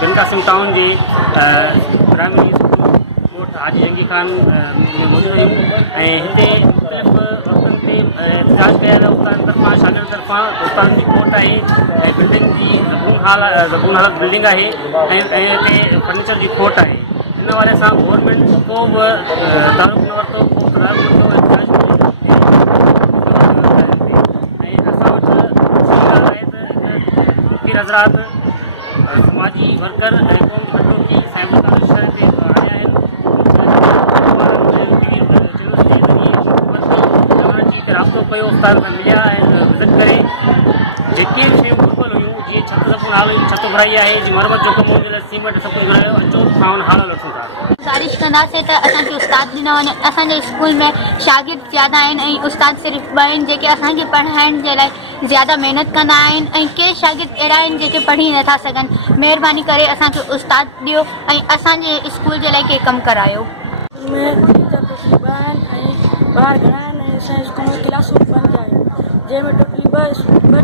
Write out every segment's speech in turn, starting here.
बिन कासिम टाउन जे primary school coat हाजी जंगी खान में मौजूद आहियूं ऐं हिते मुख़्तलिफ़ वक़्तनि ते एहतजाज कया विया उस्तादनि तरफ़ां शागिर्दनि तरफ़ां। उस्तादनि जी कोट आहे ऐं बिल्डिंग जी ज़बून हालत बिल्डिंग आहे ऐं हिते फर्नीचर जी खोट आहे। हिन हवाले सां गवर्नमेंट को बि तारुफ़ न वरितो, को क़रार न वरितो एहतजाज ऐं असां वटि आहे त फ़क़ीर हज़रात समाजी वर्कर ऐं क़ौम खंडो की साहिब शहर ते आया आहिनि। राब्तो कयो, उस्ताद सां मिलिया ऐं विज़िट करे जेके बि शयूं घुरिबल हुयूं जीअं छत ज़बून हाल छत घुराई आहे जी मरमत जो कमु हुन लाइ सीमेंट सभु कुझु घुरायो अचो मां हुन हाल वठूं था। गुज़ारिश कंदासीं त असांखे उस्ताद ॾिना वञनि। असांजे स्कूल में शागिर्द ज़्यादा आहिनि ऐं उस्ताद सिर्फ़ु ॿ आहिनि जेके असांखे पढ़ाइण जे लाइ ज़्यादा महिनत कंदा आहिनि ऐं के शागिर्द अहिड़ा आहिनि जेके पढ़ी नथा सघनि। महिरबानी करे असांखे उस्ताद ॾियो ऐं असांजे स्कूल जे लाइ के कमु करायो। ॿार घणा आहिनि ऐं असांजे स्कूल में क्लासूं 5 आहिनि जंहिंमें टोटली ॿ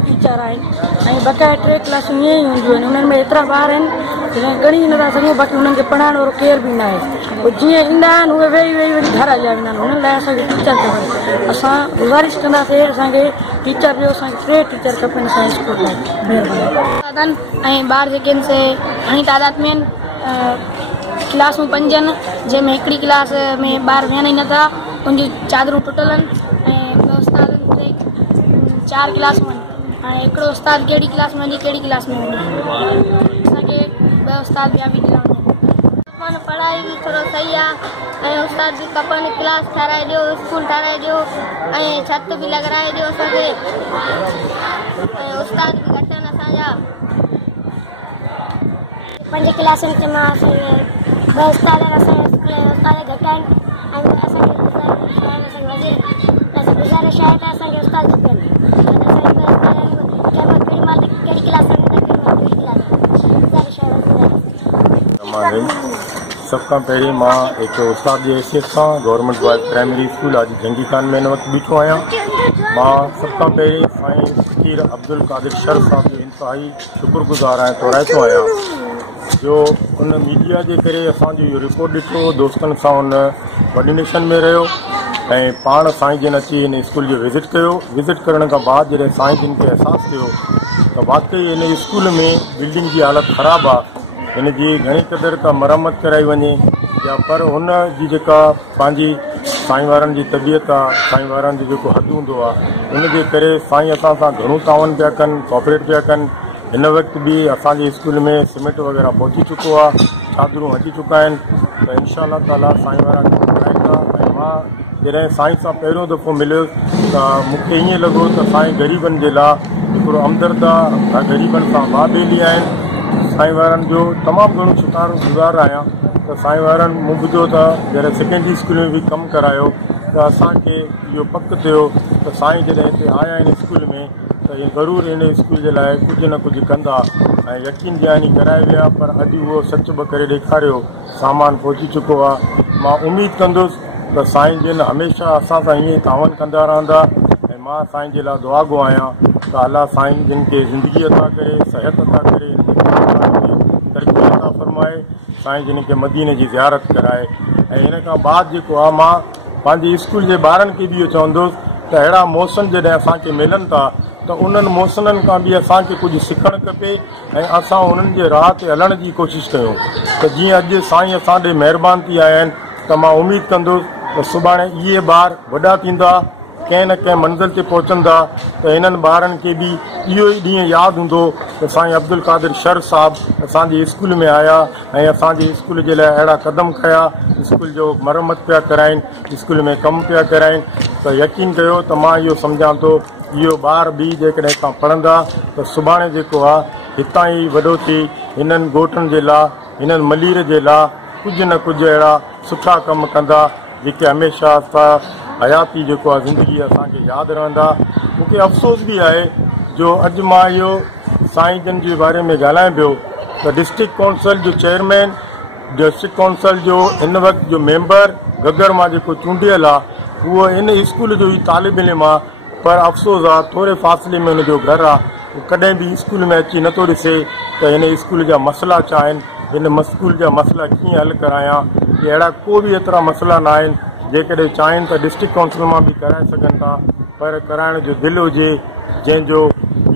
टीचर आहिनि ऐं बक़ाइदा 3 क्लासूं ईअं ई हूंदियूं आहिनि। उन्हनि में एतिरा ॿार आहिनि जंहिं गणी नथा सघूं, बाक़ी उन्हनि खे पढ़ाइण वारो केर बि न आहे। पोइ जीअं ईंदा आहिनि उहे वेही वरी घर हलिया वेंदा आहिनि। हुननि लाइ असांखे टीचर खपनि। असां गुज़ारिश कंदासीं असांखे टीचर ॾियो, असांखे 3 टीचर खपनि असांजे स्कूल में। महिरबानी। ऐं ॿार जेके आहिनि से घणी तादाद में आहिनि, क्लासूं 5 आहिनि जंहिंमें हिकिड़ी क्लास में ॿार वेहनि ई नथा, उनजी चादरूं टुटल आहिनि ऐं ॿ उस्तादनि ते 4 क्लासूं आहिनि। हाणे हिकिड़ो उस्ताद कहिड़ी क्लास में वञे कहिड़ी क्लास में वञे, असांखे 2 उस्ताद ॿिया बि ॾियणा खपनि। पढ़ाई बि थोरो सही आहे ऐं उस्ताद बि खपनि। क्लास ठाराए ॾियो, स्कूल ठाराए ॾियो ऐं छत बि लॻाराए ॾियो असांखे ऐं उस्ताद बि घटि आहिनि असांजा। 5 क्लासुनि ते मां असांखे 2 उस्ताद आहिनि। असांजे स्कूल जा उस्ताद घटि आहिनि ऐं असांखे गुज़ारिश आहे त असांखे उस्ताद खपनि। सब खां पहिरीं मां हिकु उस्ताद जी हैसियत सां गवर्नमेंट बॉयज़ प्राइमरी स्कूल हाजी जंगी खान में हिन वक़्तु बीठो आहियां। मां सब खां पहिरीं साईं फ़क़ीर अब्दुल क़ादिर शर साहब जो इंतिहाई शुक्रगुज़ार आहियां, तोराइतो आहियां जो उन मीडिया जे करे असांजो इहो रिपोर्ट ॾिठो, दोस्तनि सां उन वॾी नेशन में रहियो ऐं पाण साईं जिन अची हिन स्कूल जो विज़िट कयो। विज़िट करण खां बाद जॾहिं साईं जिन खे अहसासु थियो त वाक़ई हिन स्कूल में बिल्डिंग जी हालत ख़राबु आहे, हिन जी घणी क़दुरु का मरम्मत कराई वञे या पर हुन जी जेका पंहिंजी साईं वारनि जी तबियत आहे, साईं वारनि जो जेको हदु हूंदो आहे, उनजे करे साईं असां सां घणो तावन पिया कनि, कोऑपरेट पिया कनि। हिन वक़्तु बि असांजे स्कूल में सीमेंट वग़ैरह पहुची चुको आहे, चादरूं अची चुका आहिनि। त इनशा ताला साईं वारा कराईंदा। ऐं मां जॾहिं साईं सां पहिरियों दफ़ो मिलियुसि त मूंखे ईअं लॻो त साईं ग़रीबनि जे लाइ हिकिड़ो हमदर्द आहे, ग़रीबनि सां वाबेली आहिनि। साईं वारनि जो तमामु घणो शुक्रगुज़ार आहियां त साईं वारनि मूं ॿुधो त जॾहिं सेकेंडरी स्कूल में बि कमु करायो त असांखे इहो पक थियो त साईं जॾहिं हिते आया आहिनि स्कूल में त इहे ज़रूरु हिन स्कूल जे लाइ कुझु न कुझु कंदा ऐं यकीन ॾियानी कराए विया। पर अॼु उहो सच ब करे ॾेखारियो, सामान पहुची चुको आहे। मां उमेदु कंदुसि त साईं जिन हमेशह असां सां ईअं तावन कंदा रहंदा ऐं मां साईं जे लाइ दुआ गो आहियां त अल्लाह साईं जिन खे ज़िंदगी अता करे, सिहत अता करे, तरक़ी अता फरमाए, साईं जिन खे मदीने जी ज़ियारत कराए। ऐं हिन खां बाद जेको आहे मां पंहिंजे स्कूल जे ॿारनि खे बि इहो चवंदुसि त अहिड़ा मौसम जॾहिं असांखे मिलनि था त उन्हनि मौसमनि खां बि असांखे कुझु सिखणु खपे ऐं असां उन्हनि जे राह ते हलण जी कोशिशि कयूं। त जीअं अॼु साईं असां ॾे महिरबानी थी आया आहिनि त मां उमेदु कंदुसि त सुभाणे इहे ॿार वॾा थींदा, कंहिं न कंहिं मंज़िल ते पहुचंदा त हिननि ॿारनि खे बि इहो ई ॾींहुं यादि हूंदो त साईं अब्दुल क़ादिर शर साहिबु असांजे स्कूल में आया ऐं असांजे स्कूल जे लाइ अहिड़ा क़दम खया, स्कूल जो मरम्मत पिया कराइनि, स्कूल में कमु पिया कराइनि। त यकीन कयो त मां इहो सम्झां थो इहो ॿार बि जेकॾहिं हितां पढ़ंदा त सुभाणे जेको आहे हितां ई वॾो थी हिननि ॻोठनि जे लाइ, हिननि मलीर जे लाइ कुझु न कुझु अहिड़ा सुठा कमु कंदा जेके हमेशह असां हयाती जेको आहे ज़िंदगी असांखे यादि रहंदा। मूंखे अफ़सोस बि आहे जो अॼु मां इहो साईं जन जे बारे में ॻाल्हायां पियो त डिस्ट्रिक्ट काउंसिल जो चेयरमैन, डिस्ट्रिक्ट काउंसिल जो हिन वक़्तु जो मेंबर घग्गर मां जेको चूंडियल आहे उहो इन स्कूल जो ई तालिब इल्मु आहे, पर अफ़सोस आहे थोरे फ़ासिले में हुनजो घरु आहे। कॾहिं बि स्कूल में अची नथो ॾिसे त हिन स्कूल जा मसइला छा आहिनि, हिन स्कूल जा मसइला कीअं हल करायां। अहिड़ा को बि एतिरा मसइला न आहिनि, जेकॾहिं चाहिनि त डिस्ट्रिक्ट काउंसिल मां बि कराए सघनि था, पर कराइण जो दिलि हुजे, जंहिंजो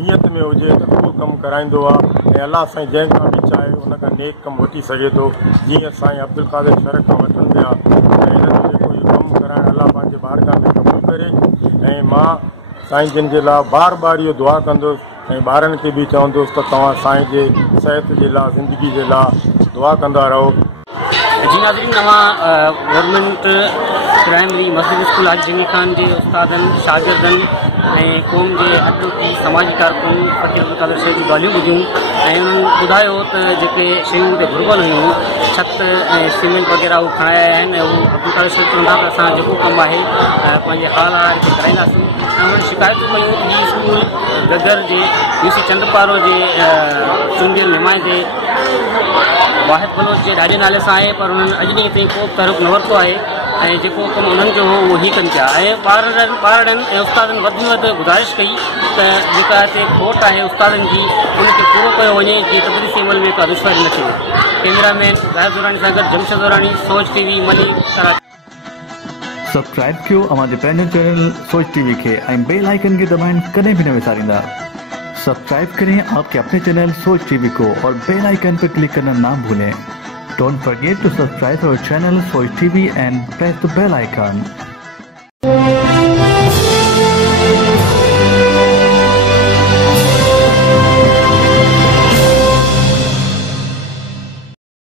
नियत में हुजे त उहो कमु कराईंदो आहे। ऐं अलाह साईं जंहिं खां बि चाहे उन खां नेक कमु वठी सघे थो। जीअं साईं अब्दुल कादिर शर खां वठनि पिया, ऐं हिन जो जेको इहो कमु कराइण अलाह पंहिंजे बारगाह में क़बूल करे। ऐं मां साईं जिन जे लाइ बार बार इहो दुआ कंदुसि ऐं ॿारनि खे बि चवंदुसि त तव्हां साईं जे सिहत जे लाइ, ज़िंदगी जे लाइ दुआ कंदा रहो। जी नाज़रीन, तव्हां गवर्नमेंट प्राइमरी मस्जिद स्कूल हाजी जंगी खान जे उस्तादनि, शागिर्दनि ऐं क़ौम जे हक़ूक़ी समाजी कारकुन फ़कीर अब्दुल कादिर शेख जी ॻाल्हियूं ॿुधियूं ऐं उन्हनि ॿुधायो त जेके शयूं हुते घुरिबल हुयूं, छत ऐं सीमेंट वग़ैरह उहे खणाया आहिनि ऐं उहे अब्दुल कादिर शेख चवंदा त असां जेको कमु आहे पंहिंजे हाल हार खे कराईंदासीं। ऐं उन्हनि शिकायतूं कयूं हीअ स्कूल गगर जे यूसी चंदपारो जे चूंडियल नुमाइंदे वाहिद बलोच जे ॾाढे नाले सां आहे, पर उन्हनि अॼु ॾींहं ताईं को बि तहरीक न वरितो आहे ऐं जेको कमु उन्हनि जो हो उहो ई कनि पिया। ऐं ॿारनि ऐं उस्तादनि वधि में वधि गुज़ारिश कई त जेका हिते खोट आहे उस्तादनि जी, उनखे पूरो कयो वञे, जीअं तदरीसी अमल में का दुश्वारी न थिए। कैमरामैन ज़ाहिद दुरानी सां गॾु जमशद दुरानी, सोच टीवी, मली, कराची। सब्सक्राइब कयो अमांजे पंहिंजे चैनल सोच टीवी खे ऐं बेल आइकन खे दबाइण कॾहिं बि न विसारींदा। सब्सक्राइब करें आपके अपने चैनल सोच टीवी को और बेल आइकन पर क्लिक करना ना भूलें। Don't forget to subscribe our channel Soch TV and press the bell icon.